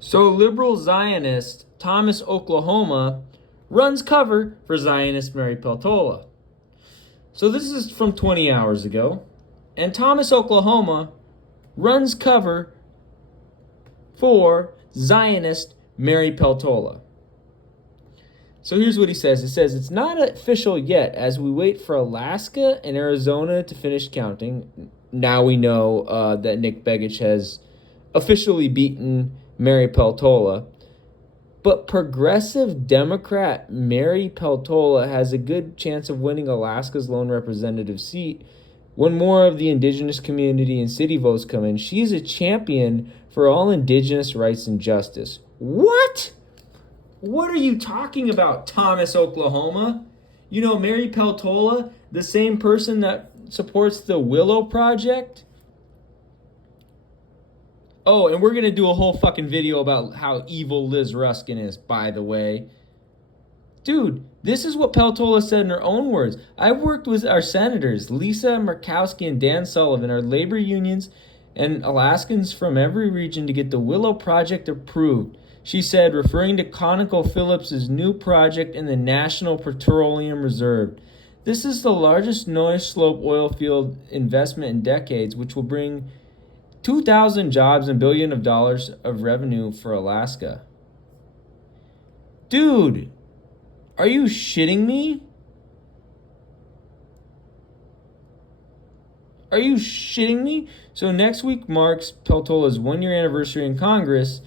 So liberal Zionist Thomas Oklahoma runs cover for Zionist Mary Peltola. So this is from 20 hours ago. And Thomas Oklahoma runs cover for Zionist Mary Peltola. So here's what he says. It says, it's not official yet as we wait for Alaska and Arizona to finish counting. Now we know that Nick Begich has officially beaten Mary Peltola. But progressive Democrat Mary Peltola has a good chance of winning Alaska's lone representative seat when more of the indigenous community and city votes come in. She's a champion for all indigenous rights and justice. What? What are you talking about, Thomas, Oklahoma? You know, Mary Peltola, the same person that supports the Willow Project? Oh, and we're going to do a whole fucking video about how evil Liz Ruskin is, by the way. Dude, this is what Peltola said in her own words. I've worked with our senators, Lisa Murkowski and Dan Sullivan, our labor unions, and Alaskans from every region to get the Willow Project approved. She said, referring to ConocoPhillips' new project in the National Petroleum Reserve. This is the largest North Slope oil field investment in decades, which will bring 2,000 jobs and $1 billion of revenue for Alaska. Dude, are you shitting me? Are you shitting me? So next week marks Peltola's one-year anniversary in Congress.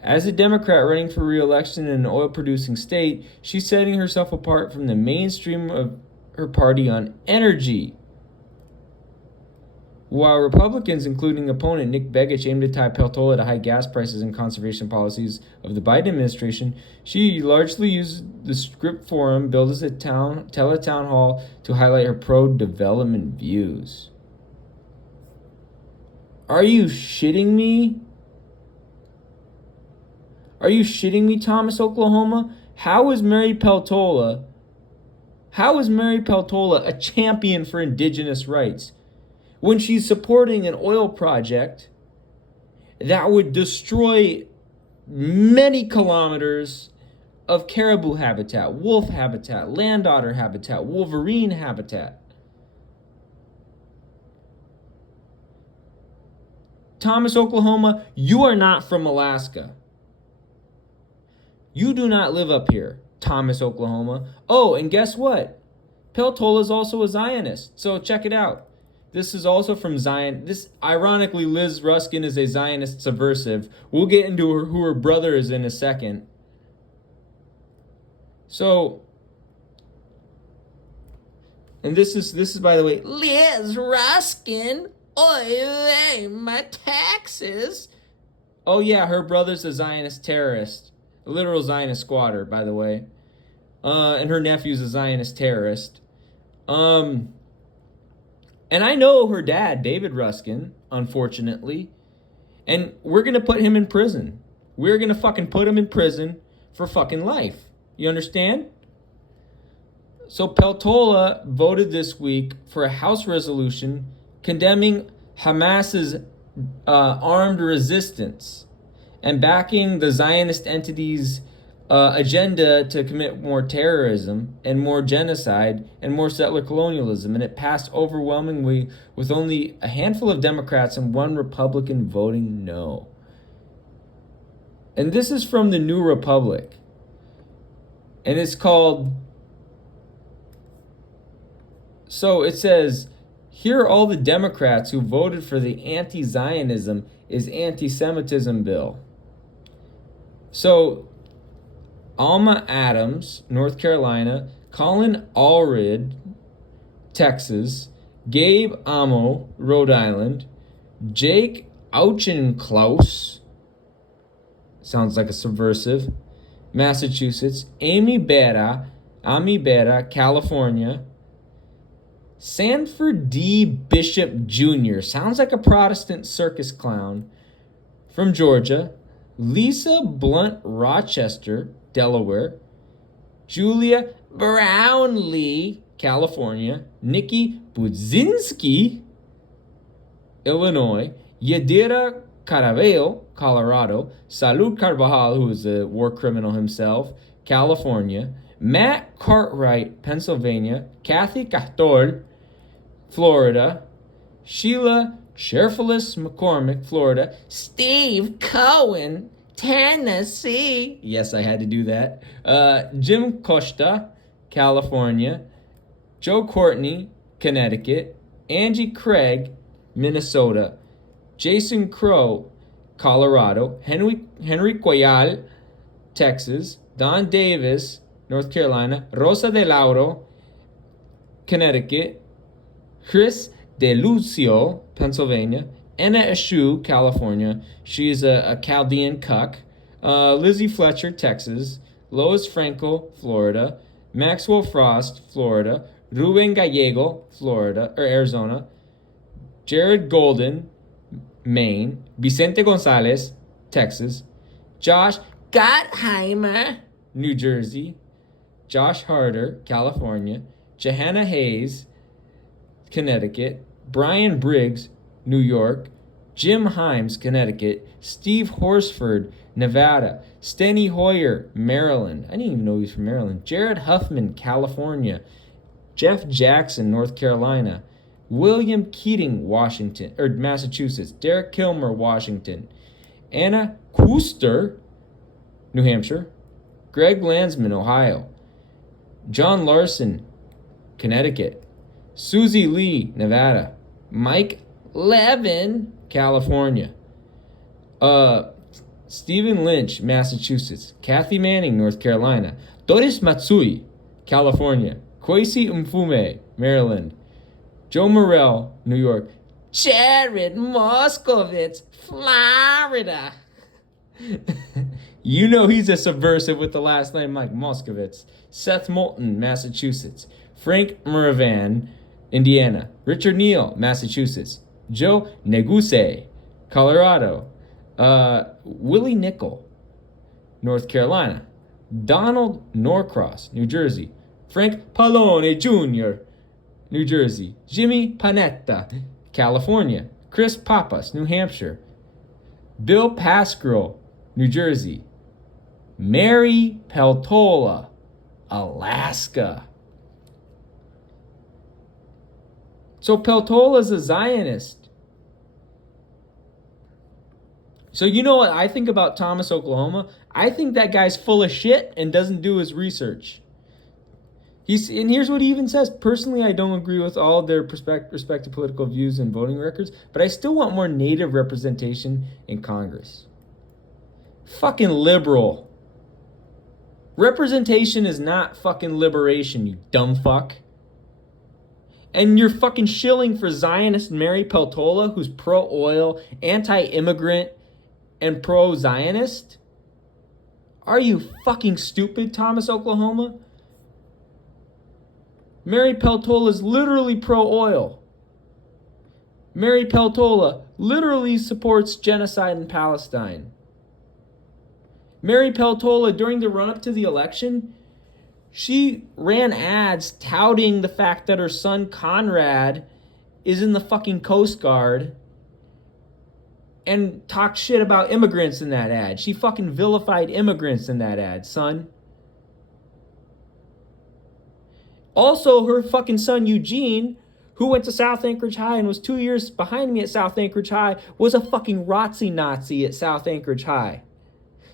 As a Democrat running for re-election in an oil-producing state, she's setting herself apart from the mainstream of her party on energy. While Republicans, including opponent Nick Begich, aim to tie Peltola to high gas prices and conservation policies of the Biden administration, she largely used the script forum billed as a teletown hall to highlight her pro-development views. Are you shitting me? Are you shitting me, Thomas, Oklahoma? How is Mary Peltola a champion for indigenous rights when she's supporting an oil project that would destroy many kilometers of caribou habitat, wolf habitat, land otter habitat, wolverine habitat? Thomas, Oklahoma, you are not from Alaska. You do not live up here, Thomas, Oklahoma. Oh, and guess what? Peltola is also a Zionist. So check it out. This is also from Zion. This, ironically, Liz Ruskin is a Zionist subversive. We'll get into who her brother is in a second. So, and this is by the way, Liz Ruskin. Oy, my taxes. Oh yeah, her brother's a Zionist terrorist. A literal Zionist squatter, by the way. And her nephew's a Zionist terrorist. And I know her dad, David Ruskin, unfortunately. And we're going to put him in prison. We're going to fucking put him in prison for fucking life. You understand? So Peltola voted this week for a House resolution condemning Hamas's armed resistance and backing the Zionist entity's agenda to commit more terrorism and more genocide and more settler colonialism. And it passed overwhelmingly with only a handful of Democrats and one Republican voting no. And this is from the New Republic. And it's called... So it says, here are all the Democrats who voted for the anti-Zionism is anti-Semitism bill. So, Alma Adams, North Carolina, Colin Allred, Texas, Gabe Amo, Rhode Island, Jake Auchincloss, sounds like a subversive, Massachusetts, Amy Bera, California, Sanford D. Bishop Jr., sounds like a Protestant circus clown, from Georgia, Lisa Blunt Rochester, Delaware, Julia Brownlee, California, Nikki Budzinski, Illinois, Yadira Caraballo, Colorado. Salud Carvajal, who is a war criminal himself, California. Matt Cartwright, Pennsylvania. Kathy Castor, Florida. Sheila Cherfulis McCormick, Florida. Steve Cohen, Tennessee. Yes, I had to do that. Jim Costa, California. Joe Courtney, Connecticut. Angie Craig, Minnesota. Jason Crow, Colorado. Henry Coyal, Texas. Don Davis, North Carolina. Rosa De Lauro, Connecticut. Chris DeLucio, Pennsylvania. Anna Eshu, California. She's a Chaldean cuck. Lizzie Fletcher, Texas. Lois Frankel, Florida. Maxwell Frost, Florida. Ruben Gallego, Florida, or Arizona. Jared Golden, Maine. Vicente Gonzalez, Texas. Josh Gottheimer, New Jersey. Josh Harder, California. Johanna Hayes, Connecticut. Brian Briggs, New York. Jim Himes, Connecticut. Steve Horsford, Nevada. Steny Hoyer, Maryland. I didn't even know he was from Maryland. Jared Huffman, California. Jeff Jackson, North Carolina. William Keating, Washington, or Massachusetts. Derek Kilmer, Washington. Anna Kuster, New Hampshire. Greg Landsman, Ohio. John Larson, Connecticut. Susie Lee, Nevada. Mike Levin, California. Stephen Lynch, Massachusetts. Kathy Manning, North Carolina. Doris Matsui, California. Kwesi Mfume, Maryland. Joe Morrell, New York. Jared Moskowitz, Florida. You know he's a subversive with the last name like Moskowitz. Seth Moulton, Massachusetts. Frank Muravan, Indiana. Richard Neal, Massachusetts. Joe Neguse, Colorado. Willie Nickel, North Carolina. Donald Norcross, New Jersey. Frank Pallone Jr., New Jersey. Jimmy Panetta, California. Chris Pappas, New Hampshire. Bill Pascrell, New Jersey. Mary Peltola, Alaska. So Peltola's a Zionist. So you know what I think about Thomas, Oklahoma? I think that guy's full of shit and doesn't do his research. And here's what he even says. Personally, I don't agree with all their respective political views and voting records, but I still want more Native representation in Congress. Fucking liberal. Representation is not fucking liberation, you dumb fuck. And you're fucking shilling for Zionist Mary Peltola, who's pro-oil, anti-immigrant, and pro-Zionist? Are you fucking stupid, Thomas, Oklahoma? Mary Peltola is literally pro-oil. Mary Peltola literally supports genocide in Palestine. Mary Peltola, during the run-up to the election, she ran ads touting the fact that her son Conrad is in the fucking Coast Guard and talked shit about immigrants in that ad. She fucking vilified immigrants in that ad, son. Also, her fucking son Eugene, who went to South Anchorage High and was 2 years behind me at South Anchorage High, was a fucking ROTC Nazi at South Anchorage High.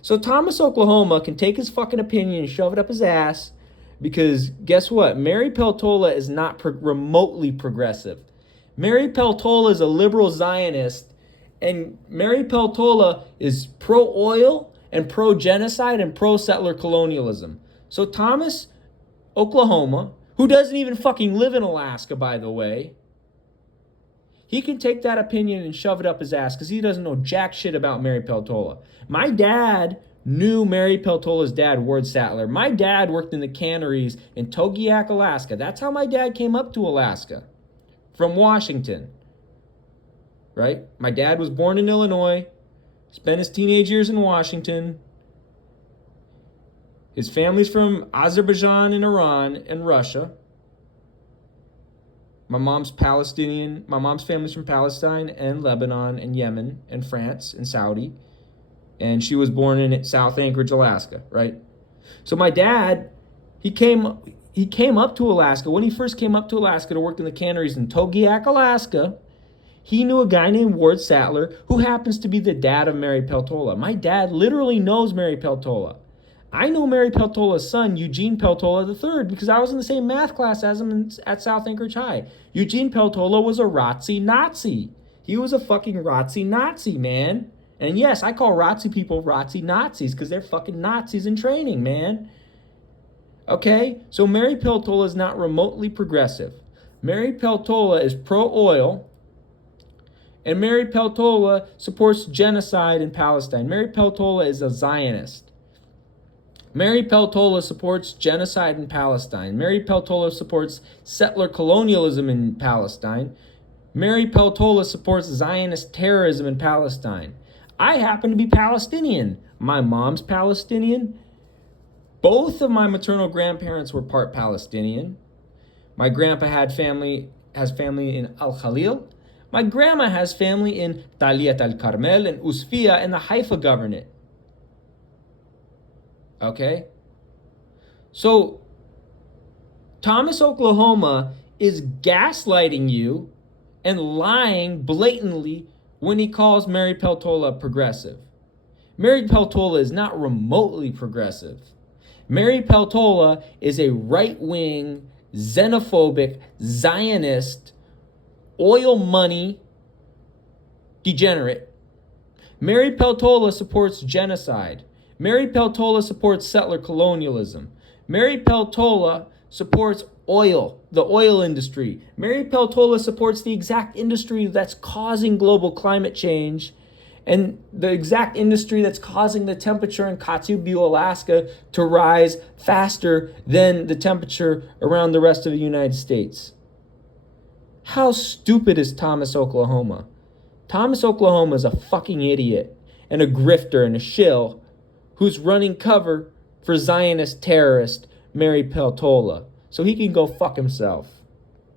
So Thomas, Oklahoma can take his fucking opinion and shove it up his ass because guess what? Mary Peltola is not remotely progressive. Mary Peltola is a liberal Zionist, and Mary Peltola is pro-oil and pro-genocide and pro-settler colonialism. So Thomas, Oklahoma, who doesn't even fucking live in Alaska, by the way, he can take that opinion and shove it up his ass because he doesn't know jack shit about Mary Peltola. My dad knew Mary Peltola's dad, Ward Sattler. My dad worked in the canneries in Togiak, Alaska. That's how my dad came up to Alaska, from Washington. Right? My dad was born in Illinois, spent his teenage years in Washington. His family's from Azerbaijan and Iran and Russia. My mom's Palestinian. My mom's family's from Palestine and Lebanon and Yemen and France and Saudi. And she was born in South Anchorage, Alaska, right? So my dad, he came up to Alaska. When he first came up to Alaska to work in the canneries in Togiak, Alaska, he knew a guy named Ward Sattler who happens to be the dad of Mary Peltola. My dad literally knows Mary Peltola. I know Mary Peltola's son, Eugene Peltola III, because I was in the same math class as him at South Anchorage High. Eugene Peltola was a ROTC Nazi. He was a fucking ROTC Nazi, man. And yes, I call ROTC people ROTC Nazis because they're fucking Nazis in training, man. Okay? So Mary Peltola is not remotely progressive. Mary Peltola is pro-oil, and Mary Peltola supports genocide in Palestine. Mary Peltola is a Zionist. Mary Peltola supports genocide in Palestine. Mary Peltola supports settler colonialism in Palestine. Mary Peltola supports Zionist terrorism in Palestine. I happen to be Palestinian. My mom's Palestinian. Both of my maternal grandparents were part Palestinian. My grandpa has family in Al Khalil. My grandma has family in Taliyat Al Carmel and Usfiya in the Haifa Governorate. Okay? So, Thomas, Oklahoma is gaslighting you and lying blatantly when he calls Mary Peltola progressive. Mary Peltola is not remotely progressive. Mary Peltola is a right-wing, xenophobic, Zionist, oil money degenerate. Mary Peltola supports genocide. Mary Peltola supports settler colonialism. Mary Peltola supports oil, the oil industry. Mary Peltola supports the exact industry that's causing global climate change and the exact industry that's causing the temperature in Kotzebue, Alaska to rise faster than the temperature around the rest of the United States. How stupid is Thomas, Oklahoma? Thomas, Oklahoma is a fucking idiot and a grifter and a shill who's running cover for Zionist terrorist Mary Peltola. So he can go fuck himself.